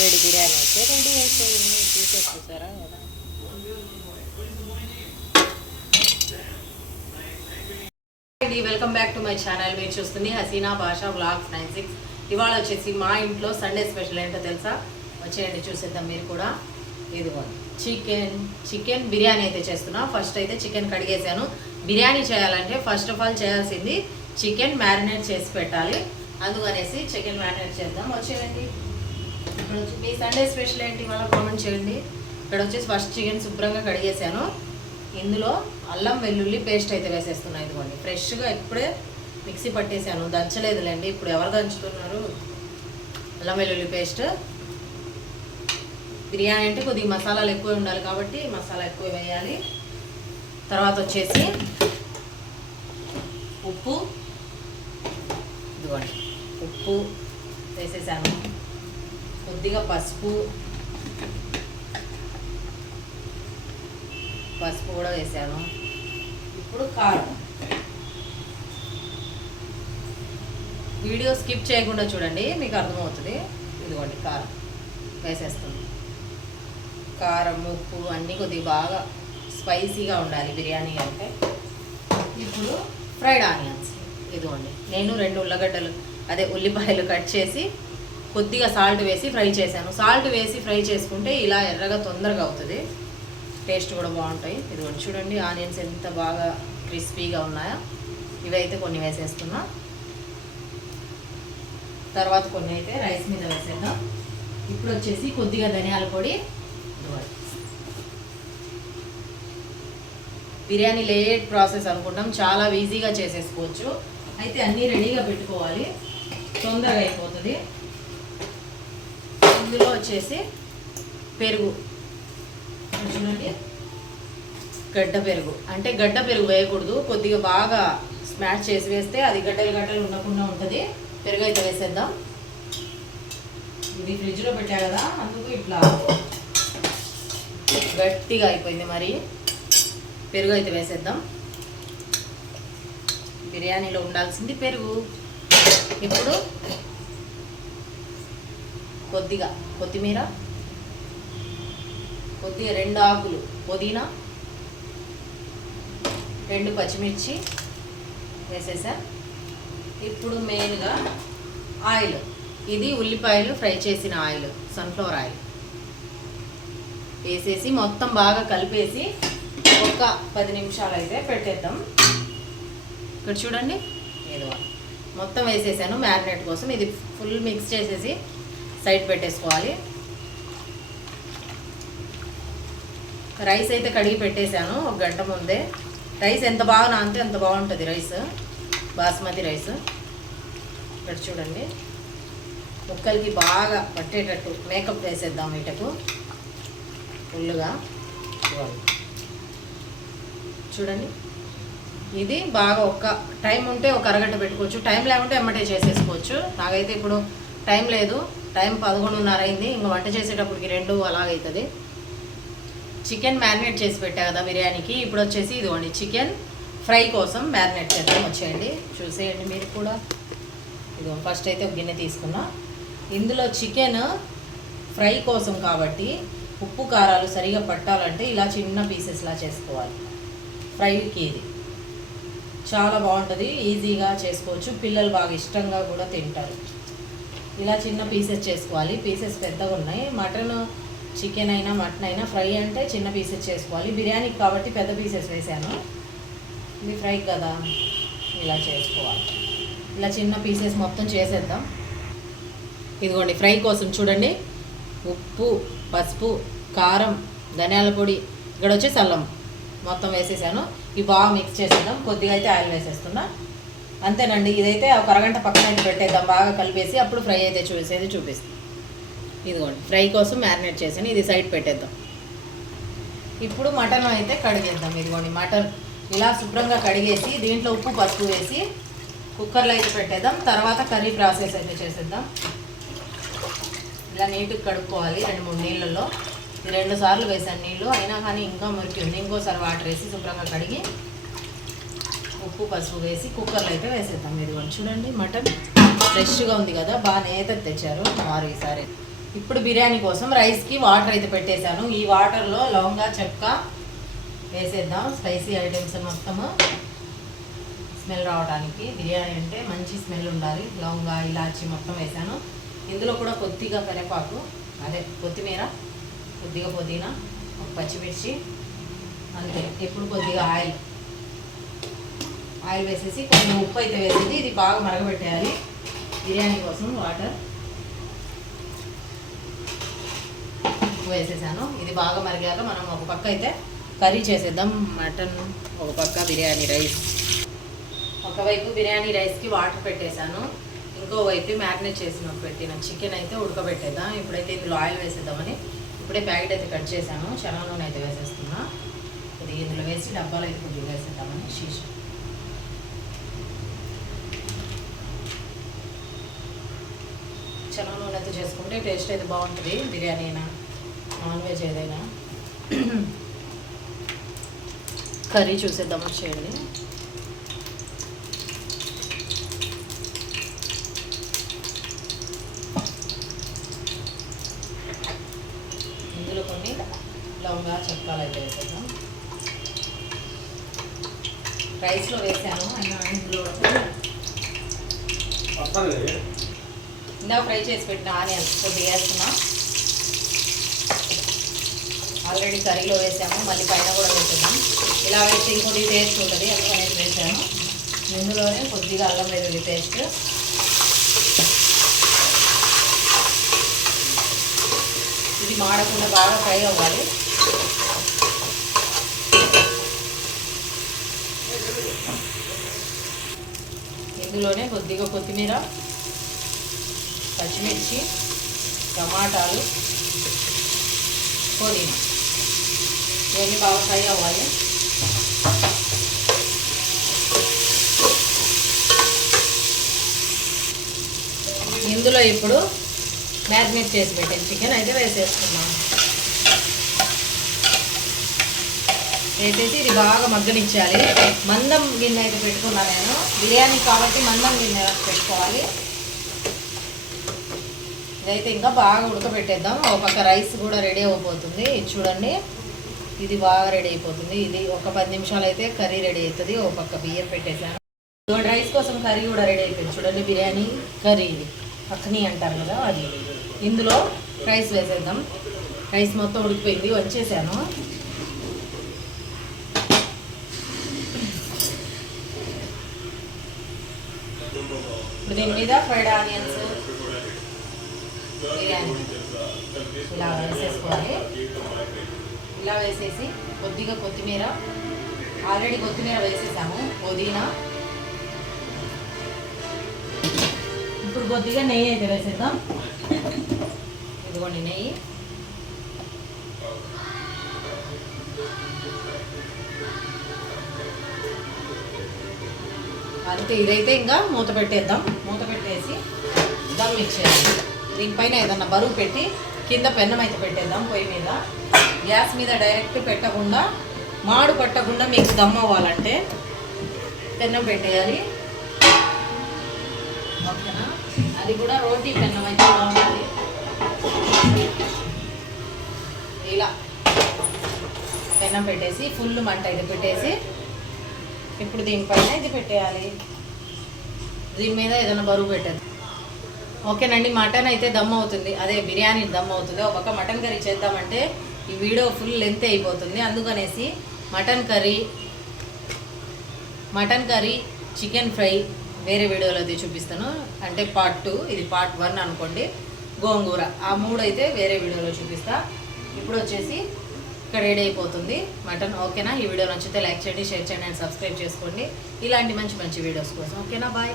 వేడి బిర్యానీ అయితే రెడీ అయిపోయింది. చూసేసారా కదా welcome back to my channel మీరు చూస్తుంది హసీనా భాషా వ్లాగ్స్ నైన్ సిక్స్. ఇవాళ వచ్చేసి మా ఇంట్లో సండే స్పెషల్ ఏంటో తెలుసా? వచ్చేయండి చూసేద్దాం మీరు కూడా. ఇదిగో చికెన్ చికెన్ బిర్యానీ అయితే చేస్తున్నా. ఫస్ట్ అయితే చికెన్ కడిగేసాను బిర్యానీ చేయాలంటే ఫస్ట్ ఆఫ్ ఆల్ చేయాల్సింది చికెన్ మ్యారినేట్ చేసి పెట్టాలి. అందుకనేసి చికెన్ మ్యారినేట్ చేద్దాం. వచ్చేయండి. ఇప్పుడు వచ్చి మీ సండే స్పెషల్ ఏంటి వాళ్ళ కామెంట్ చేయండి. ఇక్కడ వచ్చేసి ఫస్ట్ చికెన్ శుభ్రంగా కడిగేసాను ఇందులో అల్లం వెల్లుల్లి పేస్ట్ అయితే వేసేస్తున్నాను ఇదిగోండి. ఫ్రెష్గా ఇప్పుడే మిక్సీ పట్టేసాను దంచలేదులేండి. ఇప్పుడు ఎవరు దంచుతున్నారు? అల్లం వెల్లుల్లి పేస్ట్ బిర్యానీ అంటే కొద్దిగా మసాలాలు ఎక్కువ ఉండాలి కాబట్టి మసాలా ఎక్కువ వేయాలి. తర్వాత వచ్చేసి ఉప్పు. ఇదిగోండి. ఉప్పు వేసేసాను. కొద్దిగా పసుపు. పసుపు కూడా వేసాను. ఇప్పుడు కారం. వీడియో స్కిప్ చేయకుండా చూడండి మీకు అర్థమవుతుంది. ఇదిగోండి కారం వేసేస్తుంది కారం ఉప్పు అన్నీ కొద్దిగా బాగా స్పైసీగా ఉండాలి బిర్యానీ అంటే. ఇప్పుడు ఫ్రైడ్ ఆనియన్స్. ఇదిగోండి నేను రెండు ఉల్లగడ్డలు అదే ఉల్లిపాయలు కట్ చేసి కొద్దిగా సాల్ట్ వేసి ఫ్రై చేశాను. సాల్ట్ వేసి ఫ్రై చేసుకుంటే ఇలా ఎర్రగా తొందరగా అవుతుంది. టేస్ట్ కూడా బాగుంటాయి. ఇదిగోండి చూడండి ఆనియన్స్ ఎంత బాగా క్రిస్పీగా ఉన్నాయో. ఇవైతే కొన్ని వేసేస్తున్నా. తర్వాత కొన్ని అయితే రైస్ మీద వేసేద్దాం. ఇప్పుడు వచ్చేసి కొద్దిగా ధనియాల పొడి. బిర్యానీ లేట్ ప్రాసెస్ అనుకుంటాం. చాలా ఈజీగా చేసేసుకోవచ్చు. అయితే అన్నీ రెడీగా పెట్టుకోవాలి. తొందరగా అయిపోతుంది. ఇందులో వచ్చేసి పెరుగు. చూడండి. గడ్డ పెరుగు. అంటే గడ్డ పెరుగు వేయకూడదు. కొద్దిగా బాగా స్మాష్ చేసి వేస్తే అది గడ్డలు గడ్డలు ఉండకుండా ఉంటుంది. పెరుగు అయితే వేసేద్దాం. ఇది ఫ్రిడ్జ్లో పెట్టా కదా అందుకు ఇట్లా గట్టిగా అయిపోయింది మరి. పెరుగు అయితే వేసేద్దాం. బిర్యానీలో ఉండాల్సింది పెరుగు. ఇప్పుడు కొద్దిగా కొత్తిమీర కొద్దిగా రెండు ఆకులు పుదీనా రెండు పచ్చిమిర్చి వేసేసా. ఇప్పుడు మెయిన్గా ఆయిల్. ఇది ఉల్లిపాయలు ఫ్రై చేసిన ఆయిల్ సన్ఫ్లవర్ ఆయిల్. వేసేసి మొత్తం బాగా కలిపేసి ఒక పది నిమిషాలు అయితే పెట్టేద్దాం. ఇక్కడ చూడండి. ఏదో మొత్తం వేసేసాను. మ్యారినేట్ కోసం ఇది ఫుల్ మిక్స్ చేసేసి సైడ్ పెట్టేసుకోవాలి. రైస్ అయితే కడిగి పెట్టేశాను ఒక గంట ముందే. రైస్ ఎంత బాగా నానితే అంత బాగుంటుంది రైస్ బాస్మతి రైస్. ఇక్కడ చూడండి. ముక్కలకి బాగా పట్టేటట్టు మేకప్ వేసేద్దాం వీటకు. ఫుల్గా చూడండి. ఇది బాగా ఒక్క టైం ఉంటే ఒక అరగంట పెట్టుకోవచ్చు. టైం లేకుంటే ఎమ్మటే చేసేసుకోవచ్చు. నాకైతే ఇప్పుడు టైం లేదు. టైం పదకొండున్నర అయింది. ఇంకా వంట చేసేటప్పటికి రెండు అలాగైతుంది. చికెన్ మ్యారినేట్ చేసి పెట్టా కదా బిర్యానీకి. ఇప్పుడు వచ్చేసి ఇదిగోండి చికెన్ ఫ్రై కోసం మ్యారినేట్ చేద్దాం. వచ్చేయండి చూసేయండి మీరు కూడా. ఇదిగో ఫస్ట్ అయితే ఒక గిన్నె తీసుకున్నా. ఇందులో చికెన్ ఫ్రై కోసం కాబట్టి ఉప్పు కారాలు సరిగా పట్టాలంటే ఇలా చిన్న పీసెస్లా చేసుకోవాలి. ఫ్రైకి ఇది. చాలా బాగుంటుంది ఈజీగా చేసుకోవచ్చు. పిల్లలు బాగా ఇష్టంగా కూడా తింటారు. ఇలా చిన్న పీసెస్ చేసుకోవాలి. పీసెస్ పెద్దగా ఉన్నాయి. మటన్ చికెన్ అయినా మటన్ అయినా ఫ్రై అంటే చిన్న పీసెస్ చేసుకోవాలి. బిర్యానీకి కాబట్టి పెద్ద పీసెస్ వేసాను ఇది ఫ్రై కదా. ఇలా చేసుకోవాలి. ఇలా చిన్న పీసెస్ మొత్తం చేసేద్దాం. ఇదిగోండి ఫ్రై కోసం చూడండి. ఉప్పు పసుపు కారం ధనియాల పొడి. ఇక్కడ వచ్చేసి అల్లం మొత్తం వేసేసాను. ఇవి బాగా మిక్స్ చేసేద్దాం. కొద్దిగా అయితే ఆయిల్ వేసేస్తున్నా. అంతేనండి. ఇదైతే ఒక అరగంట పక్కన అయితే పెట్టేద్దాం. బాగా కలిపేసి అప్పుడు ఫ్రై అయితే చూసేది చూపిస్తాం. ఇదిగోండి. ఫ్రై కోసం మ్యారినేట్ చేసాను ఇది సైడ్ పెట్టేద్దాం. ఇప్పుడు మటన్ అయితే కడిగేద్దాం. ఇదిగోండి. మటన్ ఇలా శుభ్రంగా కడిగేసి దీంట్లో ఉప్పు పసుపు వేసి కుక్కర్లో అయితే పెట్టేద్దాం. తర్వాత కర్రీ ప్రాసెస్ అయితే చేసేద్దాం. ఇలా నీట్గా కడుక్కోవాలి. రెండు మూడు నీళ్ళల్లో. రెండు సార్లు వేసాను నీళ్ళు. అయినా కానీ ఇంకా మురికి ఉంది. ఇంకోసారి వాటర్ వేసి శుభ్రంగా కడిగి ఉప్పు పసుపు వేసి కుక్కర్లో అయితే వేసేద్దాం. ఇదిగోండి చూడండి మటన్ ఫ్రెష్గా ఉంది కదా బాగా నేత తెచ్చారు. మారు ఈసారి. ఇప్పుడు బిర్యానీ కోసం రైస్కి వాటర్ అయితే పెట్టేశాను. ఈ వాటర్లో లవంగా చెక్క వేసేద్దాం. స్పైసీ ఐటమ్స్ మొత్తము. స్మెల్ రావడానికి బిర్యానీ అంటే మంచి స్మెల్ ఉండాలి. లవంగా ఇలాచి మొత్తం వేసాను. ఇందులో కూడా కొద్దిగా కరివేపాకు. అదే కొత్తిమీర కొద్దిగా పుదీనా పచ్చిమిర్చి. అంతే. ఇప్పుడు కొద్దిగా ఆయిల్. ఆయిల్ వేసేసి కొంచెం ఉప్పు అయితే వేసేది. ఇది బాగా మరగబెట్టేయాలి. బిర్యానీ కోసం వాటర్. ఉప్పు వేసేసాను. ఇది బాగా మరిగాక మనం ఒక పక్క అయితే కర్రీ చేసేద్దాం. మటన్ ఒక పక్క బిర్యానీ రైస్. ఒకవైపు బిర్యానీ రైస్కి వాటర్ పెట్టేశాను. ఇంకోవైపు మ్యారినేట్ చేసిన పెట్టిన చికెన్ అయితే ఉడకబెట్టేద్దాం. ఇప్పుడైతే ఇందులో ఆయిల్ వేసేద్దామని ఇప్పుడే ప్యాకెట్ అయితే కట్ చేశాను. శనగ నూనె అయితే వేసేస్తున్నా. ఇది ఇందులో వేసి డబ్బాలు అయితే కొద్దిగా వేసేద్దామని శీషం శనగ నూనె అయితే చేసుకుంటే టేస్ట్ అయితే బాగుంటుంది బిర్యానీ అయినా నాన్ వెజ్ ఏదైనా. కర్రీ చూసేద్దాం వచ్చేయండి ఇందులో కొన్ని లవంగా చెక్కాలు అయితే వేసేద్దాం. రైస్లో వేసాను అయినా ఇందులో ఇందాక ఫ్రై చేసి పెట్టిన ఆనియన్స్ కొద్దిగా వేస్తున్నా. ఆల్రెడీ కర్రీలో వేసాము మళ్ళీ పైన కూడా వేస్తున్నాం ఇలా వేస్తే ఇంకొద్ది టేస్ట్ ఉంటుంది అందుకనేసి వేసాను. ఇందులోనే కొద్దిగా అల్లం వెల్లుల్లి పేస్ట్. ఇది మాడకుండా బాగా ఫ్రై అవ్వాలి. ఇందులోనే కొద్దిగా కొత్తిమీర పచ్చిమిర్చి టమాటాలు పుదీనా. ఇవన్నీ బాగా ఫ్రై అవ్వాలి. ఇందులో ఇప్పుడు మ్యారినేట్ చేసి పెట్టిన. చికెన్ అయితే వేసేస్తున్నాం వేసేసి ఇది బాగా మగ్గనిచ్చాలి మందం గిన్నె అయితే పెట్టుకున్నాను నేను. బిర్యానీ కాబట్టి మందం గిన్నె పెట్టుకోవాలి. ఇదైతే ఇంకా బాగా ఉడకబెట్టేద్దాం. ఒక పక్క రైస్ కూడా రెడీ అయిపోతుంది. ఇది చూడండి ఇది బాగా రెడీ అయిపోతుంది. ఇది ఒక పది నిమిషాలు అయితే కర్రీ రెడీ అవుతుంది. ఒక పక్క బియ్యం పెట్టేసాను రైస్ కోసం కర్రీ కూడా రెడీ అయిపోయింది. చూడండి బిర్యానీ కర్రీ. ఇది అక్ని అంటారు కదా అది. ఇందులో రైస్ వేసేద్దాం. రైస్ మొత్తం ఉడికిపోయింది. వచ్చేసాను. ఇప్పుడు దీని మీద ఫ్రైడ్ ఆనియన్స్ బిర్యానీ ఇలా వేసేసుకోవాలి. ఇలా వేసేసి కొద్దిగా కొత్తిమీర. ఆల్రెడీ కొత్తిమీర వేసేసాము పుదీనా. ఇప్పుడు కొద్దిగా నెయ్యి అయితే వేసేద్దాం. ఇదిగోండి నెయ్యి. అంతే ఇదైతే ఇంకా మూత పెట్టేద్దాం. మూత పెట్టేసి దమ్ ఇచ్చేయాలి దీనిపైన ఏదన్నా బరువు పెట్టి కింద పెన్నం అయితే పెట్టేద్దాం పొయ్యి మీద. గ్యాస్ మీద డైరెక్ట్ పెట్టకుండా మాడు పట్టకుండా మీకు దమ్ అవ్వాలంటే పెన్నం పెట్టేయాలి. ఓకేనా? అది కూడా రోటీ పెన్నం అయితే బాగుంటుంది ఇలా పెన్నం పెట్టేసి ఫుల్ మంట అయితే పెట్టేసి ఇప్పుడు దీనిపైన ఇది పెట్టేయాలి. దీని మీద ఏదైనా బరువు పెట్టేది ఓకేనండి మటన్ అయితే దమ్ అవుతుంది. అదే బిర్యానీ దమ్ అవుతుంది. ఒక మటన్ కర్రీ చేద్దామంటే ఈ వీడియో ఫుల్ లెంత్ అయిపోతుంది. అందుకనేసి mutton curry mutton curry chicken fry వేరే వీడియోలో అది చూపిస్తాను. అంటే పార్ట్ టూ ఇది పార్ట్ వన్ అనుకోండి. గోంగూర ఆ మూడు అయితే వేరే వీడియోలో చూపిస్తా. ఇప్పుడు వచ్చేసి ఇక్కడ రెడీ అయిపోతుంది మటన్. ఓకేనా? ఈ వీడియో నచ్చితే లైక్ చేయండి షేర్ చేయండి అండ్ సబ్స్క్రైబ్ చేసుకోండి. ఇలాంటి మంచి మంచి వీడియోస్ కోసం. ఓకేనా? బాయ్.